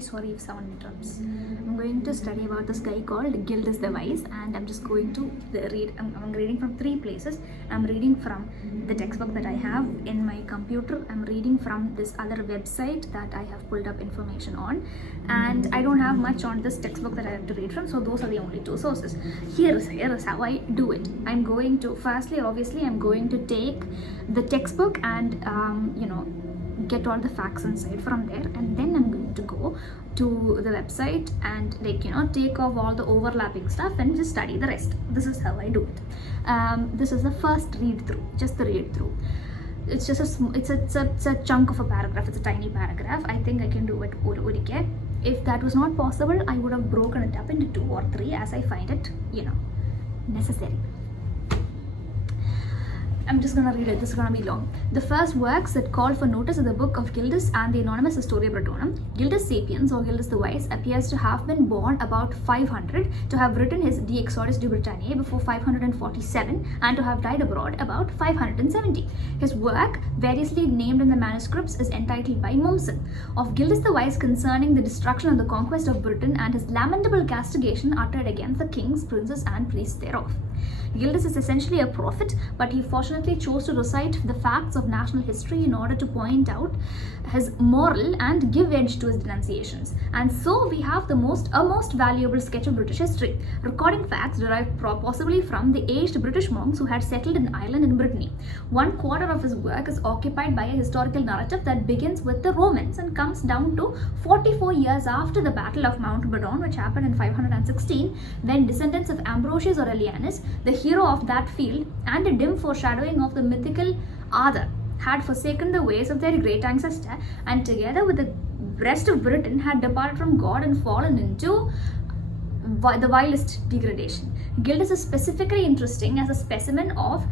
really sorry if someone interrupts. I'm going to study about this guy called Gildas the Wise, and I'm just going to read. I'm reading from 3 places. I'm reading from the textbook that I have in my computer. I'm reading from this other website that I have pulled up information on, and I don't have much on this textbook that I have to read from, so those are the only 2 sources. Here is how I do it. I'm going to, firstly, obviously, I'm going to take the textbook and get all the facts inside from there, and then I'm going to go to the website and take off all the overlapping stuff and just study the rest. This is how I do it. This is the first read through, just the read through. It's just it's a chunk of a paragraph. It's a tiny paragraph. I think I can do it orike. If that was not possible, I would have broken it up into 2 or 3 as I find it necessary. I'm just gonna read it. This is gonna be long. The first works that call for notice are the book of Gildas and the anonymous Historia Brittonum. Gildas Sapiens, or Gildas the Wise, appears to have been born about 500, to have written his De Exodus de Britanniae before 547, and to have died abroad about 570. His work, variously named in the manuscripts, is entitled by Mommsen, of Gildas the Wise concerning the destruction and the conquest of Britain and his lamentable castigation uttered against the kings, princes, and priests thereof. Gildas is essentially a prophet, but he fortunately chose to recite the facts of national history in order to point out his moral and give edge to his denunciations. And so we have a most valuable sketch of British history, recording facts derived possibly from the aged British monks who had settled in Ireland and Brittany. 1/4 of his work is occupied by a historical narrative that begins with the Romans and comes down to 44 years after the Battle of Mount Badon, which happened in 516, when descendants of Ambrosius Aurelianus, the hero of that field, and a dim foreshadowing of the mythical Arthur, had forsaken the ways of their great ancestor, and together with the rest of Britain had departed from God and fallen into the vilest degradation. Gildas is specifically interesting as a specimen of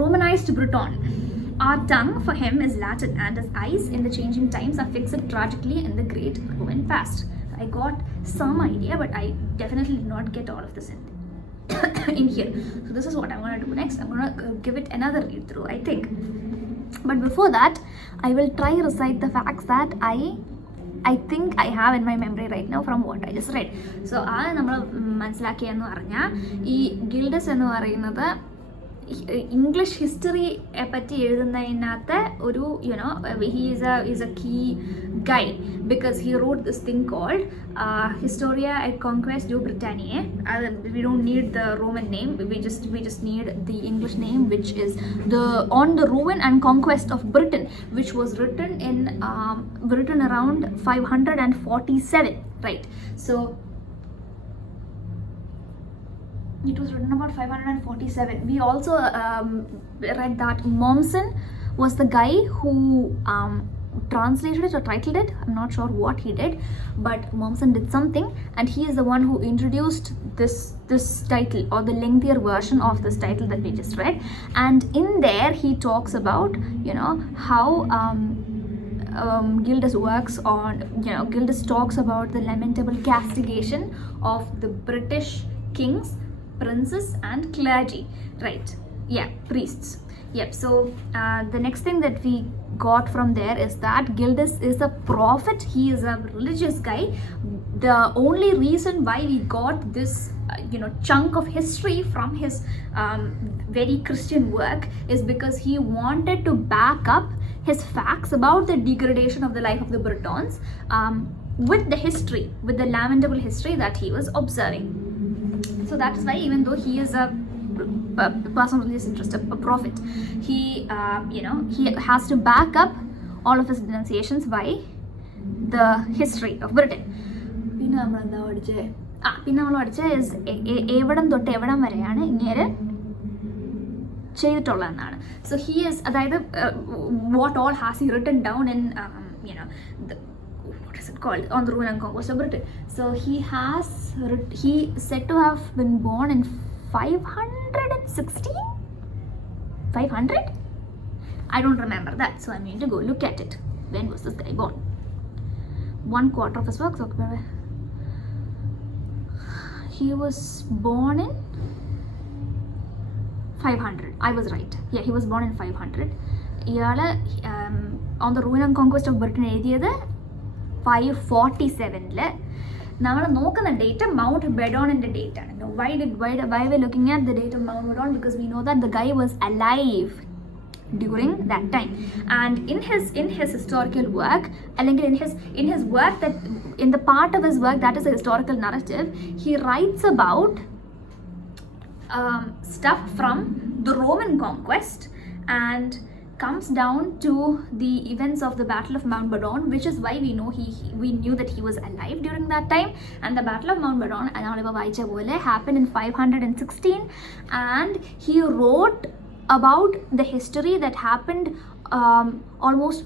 Romanized Breton. Our tongue for him is Latin, and his eyes in the changing times are fixed tragically in the great Roman past. I got some idea, but I definitely did not get all of this in here. So this is what I'm going to do next. I'm going to give it another read through, I think. But before that, I will try to recite the facts that I think I have in my memory right now from what I just read. So നമ്മൾ മനസ്സിലാക്കിയെന്ന് പറഞ്ഞാൽ ഈ ഗിൽഡസ് എന്ന് പറയുന്നത് English ഹിസ്റ്ററിയെ പറ്റി എഴുതുന്നതിനകത്ത് ഒരു he is a key guy, because he wrote this thing called Historia et Conquest de Britanniae. We don't need the Roman name, we just need the English name, which is on the ruin and conquest of Britain, which was written around 547, right? So it was written about 547. We also read that Mommsen was the guy who translated it or titled it. I'm not sure what he did, but Mommsen did something, and he is the one who introduced this title, or the lengthier version of this title that we just read. And in there he talks about how Gildas works on, Gildas talks about the lamentable castigation of the British kings, princes, and clergy, right? Yeah, priests. Yep. So the next thing that we got from there is that Gildas is a prophet. He is a religious guy. The only reason why we got this chunk of history from his very Christian work is because he wanted to back up his facts about the degradation of the life of the Britons with the history, with the lamentable history that he was observing. So that is why, even though he is a person of religious interest, a prophet, he has to back up all of his denunciations by the history of Britain. പിന്നെ നമ്മൾ പഠിച്ച എവിടം തൊട്ട് എവിടം വരെയാണ് ഇങ്ങനെ ചെയ്തിട്ടുള്ളതെന്നാണ്. So he is, അതായത് what all has he written down in what is it called, on the ruin and conquest of Britain. So he said to have been born in 516? 500? I don't remember that, so I'm going to go look at it. When was this guy born? 1/4 of his works. He was born in 500. I was right. Yeah, he was born in 500. ഇയാള് on the ruin and conquest of Britain എഴുതിയത് 547. നമ്മൾ നോക്കുന്ന date mount ബെഡോണിൻ്റെ date ആണ്. Why we're looking at the date of Mount Bedon? Because we know that the guy was alive during that time, and in his historical work, അല്ലെങ്കിൽ in his work, that in the part of his work that is a historical narrative, he writes about stuff from the Roman conquest and comes down to the events of the Battle of Mount Bedon, which is why we knew that he was alive during that time. And the Battle of Mount Bedon happened in 516, and he wrote about the history that happened almost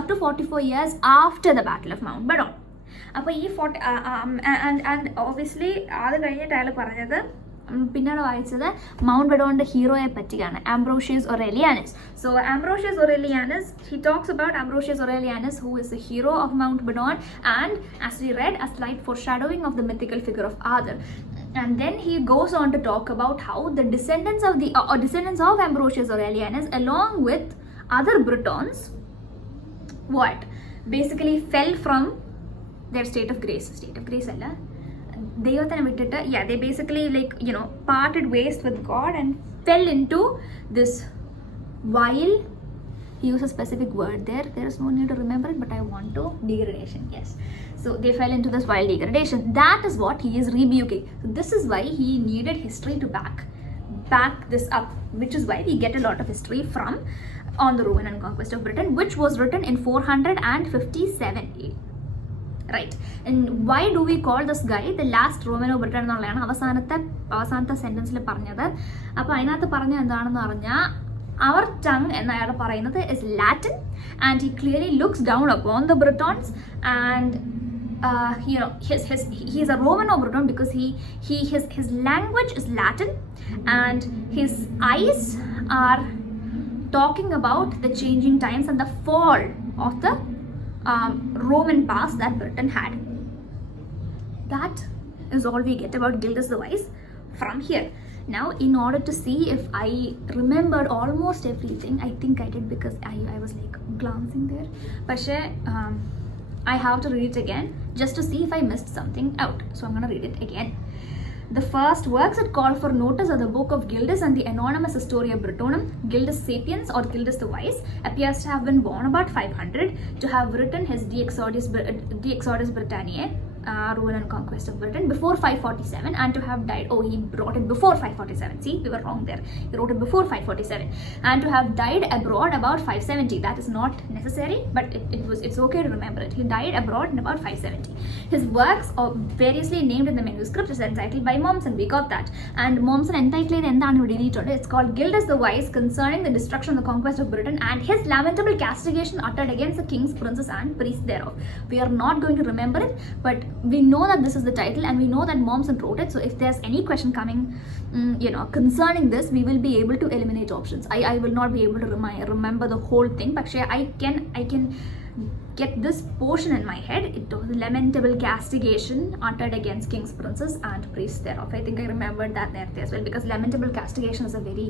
up to 44 years after the Battle of Mount Bedon. അപ്പോൾ ഈ and obviously അത് കഴിഞ്ഞിട്ട് അയാൾ പറഞ്ഞത് പിന്നീട് വായിച്ചത് mount ബെഡോണിൻ്റെ ഹീറോയെ പറ്റിയാണ്, Ambrosius Aurelianus. So Ambrosius Aurelianus, he talks about Ambrosius Aurelianus, who is the hero of Mount Bedon, and as we read, a slight foreshadowing of the mythical figure of Arthur. And then he goes on to talk about how the descendants of Ambrosius Aurelianus, along with other Britons, basically fell from their state of grace alla ദൈവത്തിനെ വിട്ടിട്ട്, they basically parted ways with God and fell into this vile, he used a specific word there is no need to remember it, but I want to, degradation. Yes, so they fell into this vile degradation. That is what he is rebuking. So this is why he needed history to back this up, which is why we get a lot of history from on the Roman and conquest of Britain, which was written in 457 AD. Right. And why do we call this guy the last Roman of Britain എന്നുള്ളതാണ് അവസാനത്തെ സെൻറ്റൻസിൽ പറഞ്ഞത്. അപ്പോൾ അതിനകത്ത് പറഞ്ഞ എന്താണെന്ന് പറഞ്ഞാൽ, our tongue എന്ന് അയാൾ പറയുന്നത് is Latin, and he clearly looks down upon the Britons, and he's a Roman of Briton because his language is Latin, and his eyes are talking about the changing times and the fall of the Roman past that Britain had. That is all we get about Gildas the Wise from here. Now, in order to see if I remembered almost everything, I think I did, because I was glancing there. But I have to read it again just to see if I missed something out. So I'm going to read it again. The first works that call for notice are the Book of Gildas and the Anonymous Historia Brittonum. Gildas Sapiens, or Gildas the Wise, appears to have been born about 500, to have written his De Exodus Britanniae, rule and conquest of Britain, before 547, and to have died, he wrote it before 547, see, we were wrong there, he wrote it before 547, and to have died abroad about 570. That is not necessary, but it's okay to remember it. He died abroad in about 570. His works are variously named in the manuscript is entitled by Mommsen, we got that, and Mommsen entitled endanu delete, it's called Gildas the Wise, concerning the destruction of the conquest of Britain and his lamentable castigation uttered against the kings, princes and priests thereof. We are not going to remember it, but we know that this is the title, and we know that Mommsen wrote it. So if there's any question coming concerning this, we will be able to eliminate options. I will not be able to remember the whole thing, but I can get this portion in my head. It was lamentable castigation uttered against kings, princes and priests thereof. I think I remembered that there as well, because lamentable castigation is a very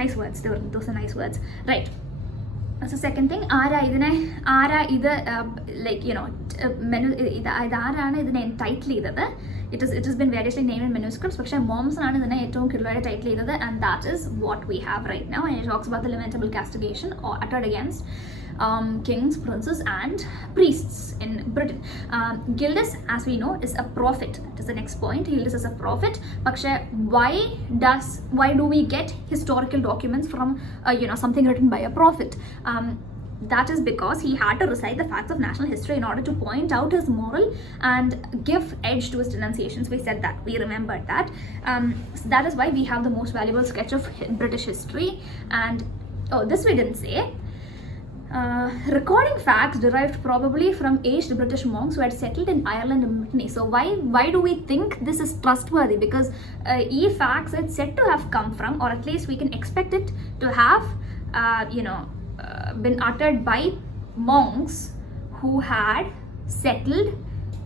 nice words. Those are nice words, right? So second thing, ആരാണ് ഇതിനെ title ചെയ്തത്? It has been variously named in manuscripts, പക്ഷേ Mommsen ആണ് ഇതിനെ ഏറ്റവും കൂടുതലായിട്ട് title ചെയ്തത്, and that is what we have right now. And it talks about the lamentable castigation uttered against kings, princes and priests in Britain. Gildas, as we know, is a prophet. That is the next point. Gildas is a prophet. പക്ഷേ why do we get historical documents from something written by a prophet? That is because he had to recite the facts of national history in order to point out his moral and give edge to his denunciations. We said that, we remembered that. So that is why we have the most valuable sketch of British history. And this we didn't say. Recording facts derived probably from aged British monks who had settled in Ireland and Brittany. So why do we think this is trustworthy? Because facts it's said to have come from, or at least we can expect it to have been uttered by monks who had settled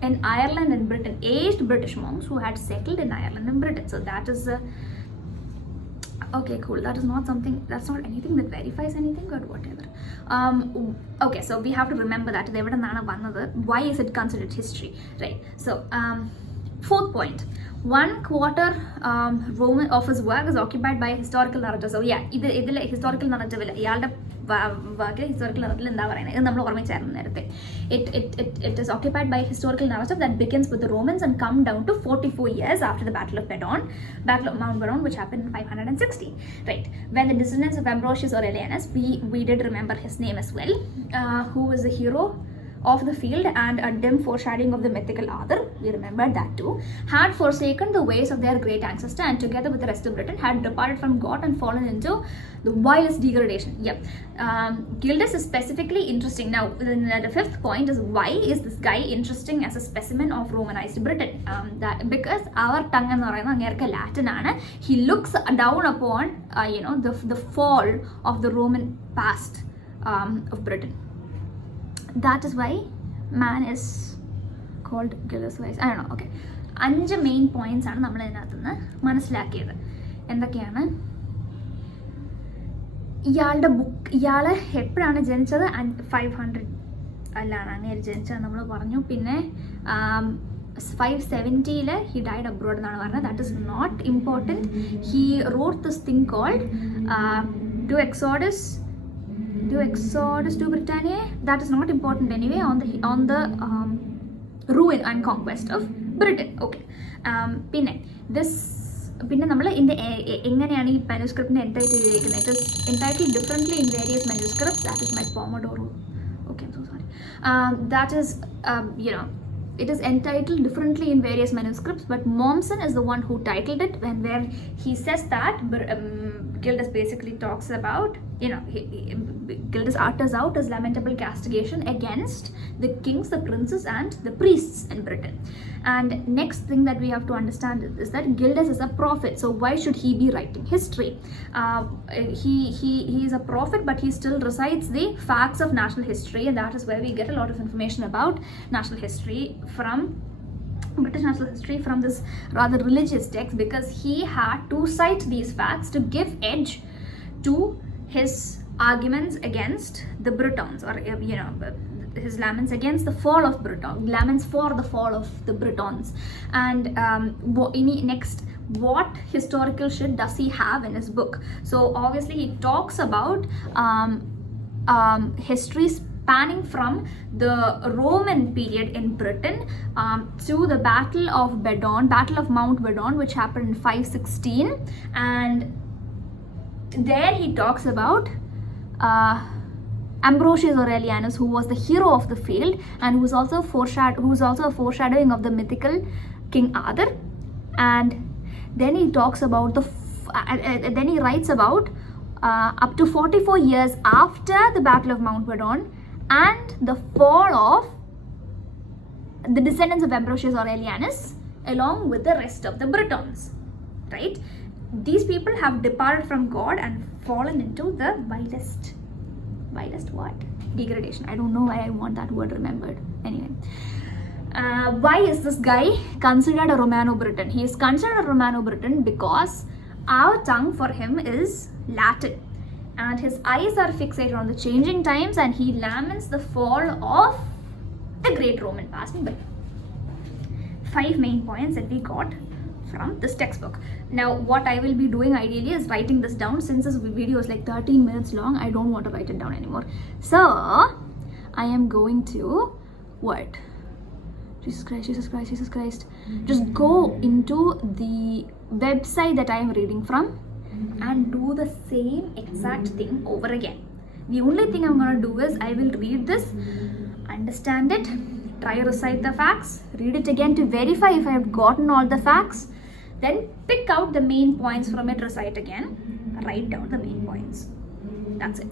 in Ireland and Britain, aged British monks who had settled in Ireland and Britain. So that is Okay, cool. That is not something, that's not anything that verifies anything, but whatever. Okay, so we have to remember that. Why is it considered history? Right. So, fourth point. 1/4 Roman of his work is occupied by historical narrative. So yeah, ഇതിൽ historical narrative ഇല്ല. ഇയാളുടെ വർക്കിൽ historical narrative എന്താ പറയുന്നത്? ഇത് നമ്മൾ ഓർമ്മിച്ചായിരുന്നു നേരത്തെ. It is occupied by historical narrative that begins with the Romans and come down to 44 years after the Battle of Mount Badon, which happened in 560. Right. When the descendants of Ambrosius or Aelianus, we did remember his name as well, who was a hero of the field and a dim foreshadowing of the mythical author, we remember that too, had forsaken the ways of their great ancestor and together with the rest of Britain had departed from God and fallen into the wildest degradation. Yep. Gildas is specifically interesting. Now, the fifth point is, why is this guy interesting as a specimen of Romanized Britain? Because our tongue and Latin, he looks down upon the fall of the Roman past of Britain. That is why man is called Gildas the Wise. I don't know. Okay. 5 main points ആണ് നമ്മൾ ഇതിനകത്ത് നിന്ന് മനസ്സിലാക്കിയത്. എന്തൊക്കെയാണ്? ഇയാളുടെ book, ഇയാൾ എപ്പോഴാണ് ജനിച്ചത്? 500 അല്ലാണ് അങ്ങനെ ജനിച്ചത് നമ്മൾ പറഞ്ഞു. പിന്നെ 570 he died abroad എന്നാണ് പറഞ്ഞത്. That is not important. He wrote this thing called To Exodus to Britannia. That is not important anyway, on the ruin and conquest of Britain. Okay. പിന്നെ നമ്മൾ എങ്ങനെയാണ് ഈ മാനുസ്ക്രിപ്റ്റിനെ എൻറ്റൈറ്റിൽ ചെയ്തിരിക്കുന്നത്? It is entitle differently in various manuscripts. That is my Pomodoro. Okay, I'm so sorry. That is, it is entitled differently in various manuscripts, but Mommsen is the one who titled it, where he says that Gildas basically talks about, Gildas utters out his lamentable castigation against the kings, the princes, and the priests in Britain. And next thing that we have to understand is that Gildas is a prophet. So why should he be writing history? He is a prophet, but he still recites the facts of national history, and that is where we get a lot of information about national history from British national history from this rather religious text, because he had to cite these facts to give edge to his arguments against the Britons, or his laments against the fall of Britain, laments for the fall of the Britons. And next, what historical shit does he have in his book? So obviously he talks about history spanning from the Roman period in Britain to the Battle of Mount Badon, which happened in 516, and there he talks about Ambrosius or Aelianus, who was the hero of the field and who was also a foreshadowing of the mythical King Arthur. And then he talks about then he writes about up to 44 years after the Battle of Mount Badon and the fall of the descendants of Ambrosius or Aelianus along with the rest of the Britons. Right? These people have departed from God and fallen into the wildest what? Degradation. I don't know why I want that word remembered. Anyway. Why is this guy considered a Romano-Briton? He is considered a Romano-Briton because our tongue for him is Latin, and his eyes are fixated on the changing times, and he laments the fall of the great Roman past. But 5 main points that we got from this textbook. Now what I will be doing ideally is writing this down. Since this video is like 13 minutes long, I don't want to write it down anymore. So I am going to what? Jesus Christ. Just go into the website that I am reading from and do the same exact thing over again. The only thing I'm going to do is I will read this, understand it, try to recite the facts, read it again to verify if I have gotten all the facts, then pick out the main points from it, recite again, write down the main points. That's it.